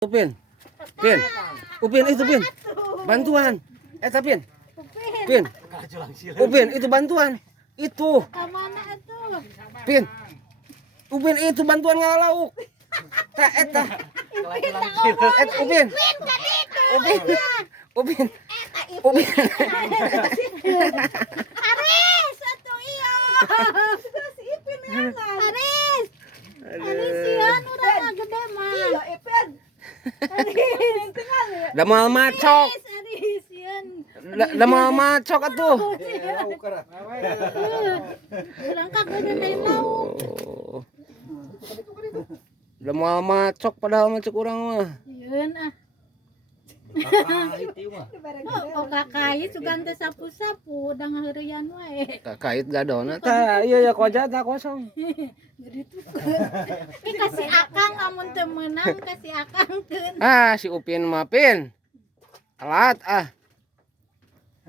Upin. Pin. Upin itu Pin. Bantuan. Pin. Pin. Upin itu bantuan. Itu. Mana itu? Pin. Upin itu bantuan ngalauk. Eta. Upin. Upin. Upin. Upin. Aris, atuh iya. Si Ipin Aris. Aris sian urang gede mah. Iya, Ipin. Damal macok. Aris sian. Damal macok atuh. Urang kagede deui lauk. Oh. Damal macok padahal macok urang mah. Yeun ah. Oh kakait sugan teh sapu-sapu udah ngaheureuyan wae. Kait gadona tah ieu ya koja tah kosong. Jadi tuh. Kasih akang amun teu meunang kasih akang keun. Si Upin mah Pin. Telat ah.